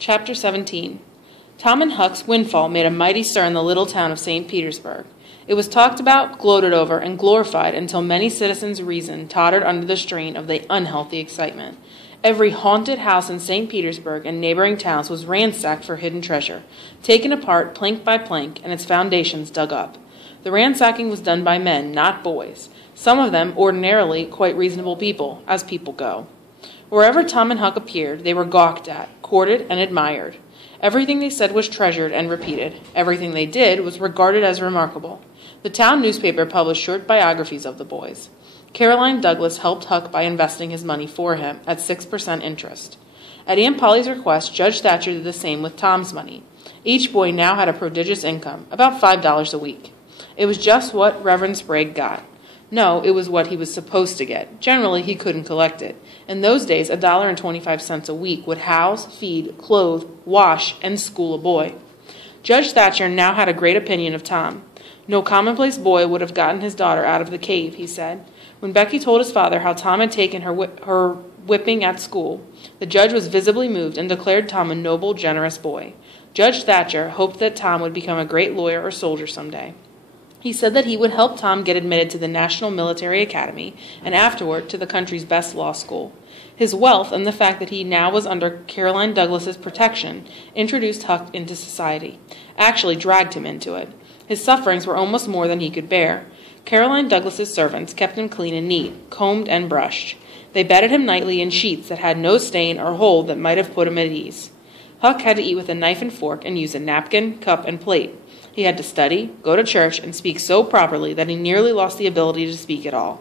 Chapter 17. Tom and Huck's windfall made a mighty stir in the little town of St. Petersburg. It was talked about, gloated over, and glorified until many citizens' reason tottered under the strain of the unhealthy excitement. Every haunted house in St. Petersburg and neighboring towns was ransacked for hidden treasure, taken apart plank by plank, and its foundations dug up. The ransacking was done by men, not boys, some of them ordinarily quite reasonable people, as people go. Wherever Tom and Huck appeared, they were gawked at, courted, and admired. Everything they said was treasured and repeated. Everything they did was regarded as remarkable. The town newspaper published short biographies of the boys. Caroline Douglas helped Huck by investing his money for him at 6% interest. At Aunt Polly's request, Judge Thatcher did the same with Tom's money. Each boy now had a prodigious income, about $5 a week. It was just what Reverend Sprague got. No, it was what he was supposed to get. Generally, he couldn't collect it. In those days, $1.25 a week would house, feed, clothe, wash, and school a boy. Judge Thatcher now had a great opinion of Tom. No commonplace boy would have gotten his daughter out of the cave, he said. When Becky told his father how Tom had taken her whipping at school, the judge was visibly moved and declared Tom a noble, generous boy. Judge Thatcher hoped that Tom would become a great lawyer or soldier someday. He said that he would help Tom get admitted to the National Military Academy and afterward to the country's best law school. His wealth and the fact that he now was under Caroline Douglas's protection introduced Huck into society, actually dragged him into it. His sufferings were almost more than he could bear. Caroline Douglas's servants kept him clean and neat, combed and brushed. They bedded him nightly in sheets that had no stain or hole that might have put him at ease. Huck had to eat with a knife and fork and use a napkin, cup, and plate. He had to study, go to church, and speak so properly that he nearly lost the ability to speak at all.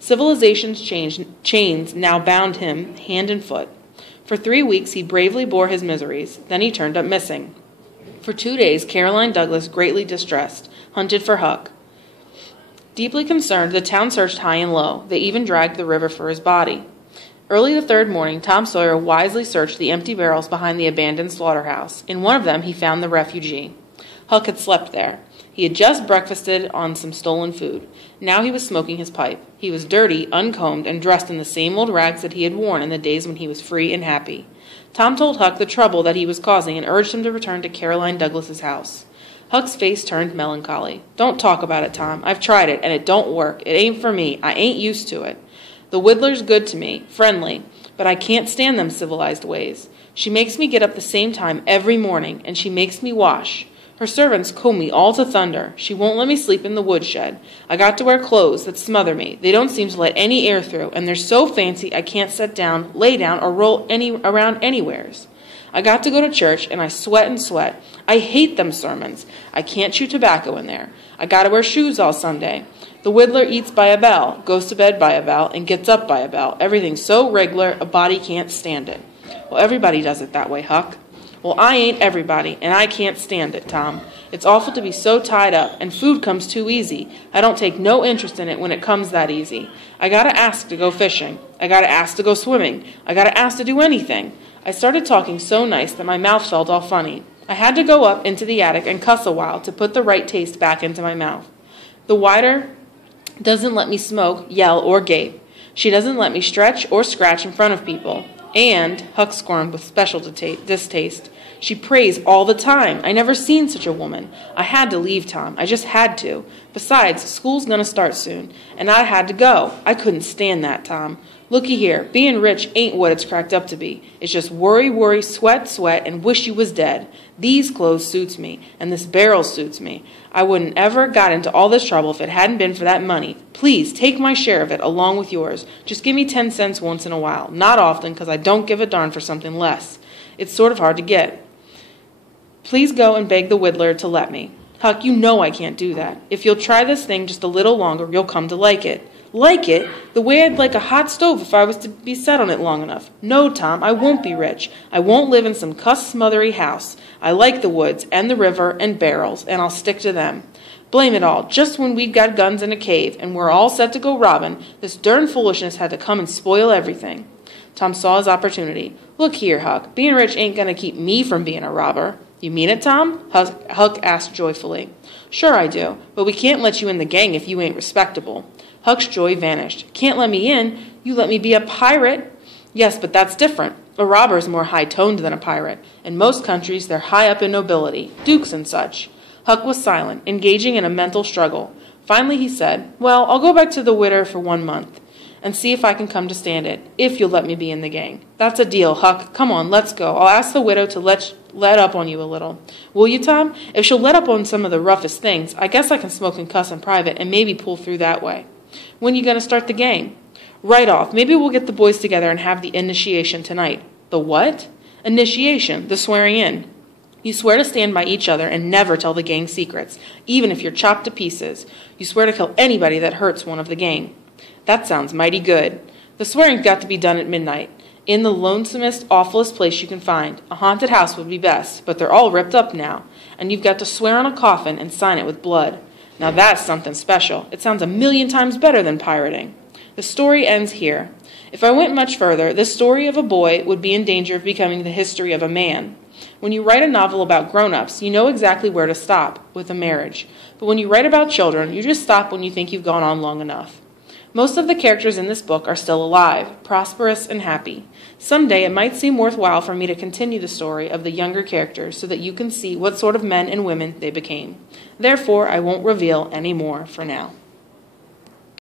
Civilization's chains now bound him hand and foot. For 3 weeks he bravely bore his miseries. Then he turned up missing. For 2 days Caroline Douglas, greatly distressed, hunted for Huck. Deeply concerned, the town searched high and low. They even dragged the river for his body. Early the third morning, Tom Sawyer wisely searched the empty barrels behind the abandoned slaughterhouse. In one of them he found the refugee. Huck had slept there. He had just breakfasted on some stolen food. Now he was smoking his pipe. He was dirty, uncombed, and dressed in the same old rags that he had worn in the days when he was free and happy. Tom told Huck the trouble that he was causing and urged him to return to Caroline Douglas's house. Huck's face turned melancholy. "Don't talk about it, Tom. I've tried it, and it don't work. It ain't for me. I ain't used to it. The Widler's good to me, friendly, but I can't stand them civilized ways. She makes me get up the same time every morning, and she makes me wash. Her servants comb me all to thunder. She won't let me sleep in the woodshed. I got to wear clothes that smother me. They don't seem to let any air through, and they're so fancy I can't sit down, lay down, or roll around anywheres. I got to go to church, and I sweat and sweat. I hate them sermons. I can't chew tobacco in there. I got to wear shoes all Sunday. The Widler eats by a bell, goes to bed by a bell, and gets up by a bell. Everything's so regular, a body can't stand it." "Well, everybody does it that way, Huck." "Well, I ain't everybody, and I can't stand it, Tom. It's awful to be so tied up, and food comes too easy. I don't take no interest in it when it comes that easy. I gotta ask to go fishing. I gotta ask to go swimming. I gotta ask to do anything. I started talking so nice that my mouth felt all funny. I had to go up into the attic and cuss a while to put the right taste back into my mouth. The wider doesn't let me smoke, yell, or gape. She doesn't let me stretch or scratch in front of people. And," Huck squirmed with special distaste, "she prays all the time. I never seen such a woman. I had to leave, Tom. I just had to. Besides, school's gonna start soon, and I had to go. I couldn't stand that, Tom. Looky here, being rich ain't what it's cracked up to be. It's just worry, worry, sweat, sweat, and wish you was dead. These clothes suits me, and this barrel suits me. I wouldn't ever got into all this trouble if it hadn't been for that money. Please take my share of it along with yours. Just give me 10 cents once in a while. Not often, 'cause I don't give a darn for something less. It's sort of hard to get. Please go and beg the Widler to let me. Huck, you know I can't do that. If you'll try this thing just a little longer, you'll come to like it." "Like it? The way I'd like a hot stove if I was to be set on it long enough. No, Tom, I won't be rich. I won't live in some cuss-smothery house. I like the woods and the river and barrels, and I'll stick to them. Blame it all, just when we'd got guns in a cave and we're all set to go robbing, this darn foolishness had to come and spoil everything." Tom saw his opportunity. "Look here, Huck, being rich ain't going to keep me from being a robber." "You mean it, Tom?" Huck asked joyfully. "Sure I do, but we can't let you in the gang if you ain't respectable." Huck's joy vanished. "Can't let me in? You let me be a pirate?" "Yes, but that's different. A robber is more high-toned than a pirate. In most countries, they're high up in nobility, dukes and such. Huck was silent, engaging in a mental struggle. Finally he said, "Well, I'll go back to the Widder for 1 month, and see if I can come to stand it, if you'll let me be in the gang." "That's a deal, Huck. Come on, let's go. I'll ask the widow to let up on you a little." "Will you, Tom? If she'll let up on some of the roughest things, I guess I can smoke and cuss in private and maybe pull through that way." "When you going to start the gang?" "Right off. Maybe we'll get the boys together and have the initiation tonight." "The what?" "Initiation, the swearing in. You swear to stand by each other and never tell the gang secrets, even if you're chopped to pieces. You swear to kill anybody that hurts one of the gang." "That sounds mighty good." "The swearing's got to be done at midnight, in the lonesomest, awfulest place you can find. A haunted house would be best, but they're all ripped up now, and you've got to swear on a coffin and sign it with blood. Now that's something special. It sounds 1,000,000 times better than pirating." The story ends here. If I went much further, this story of a boy would be in danger of becoming the history of a man. When you write a novel about grown-ups, you know exactly where to stop, with a marriage. But when you write about children, you just stop when you think you've gone on long enough. Most of the characters in this book are still alive, prosperous and happy. Someday it might seem worthwhile for me to continue the story of the younger characters so that you can see what sort of men and women they became. Therefore, I won't reveal any more for now.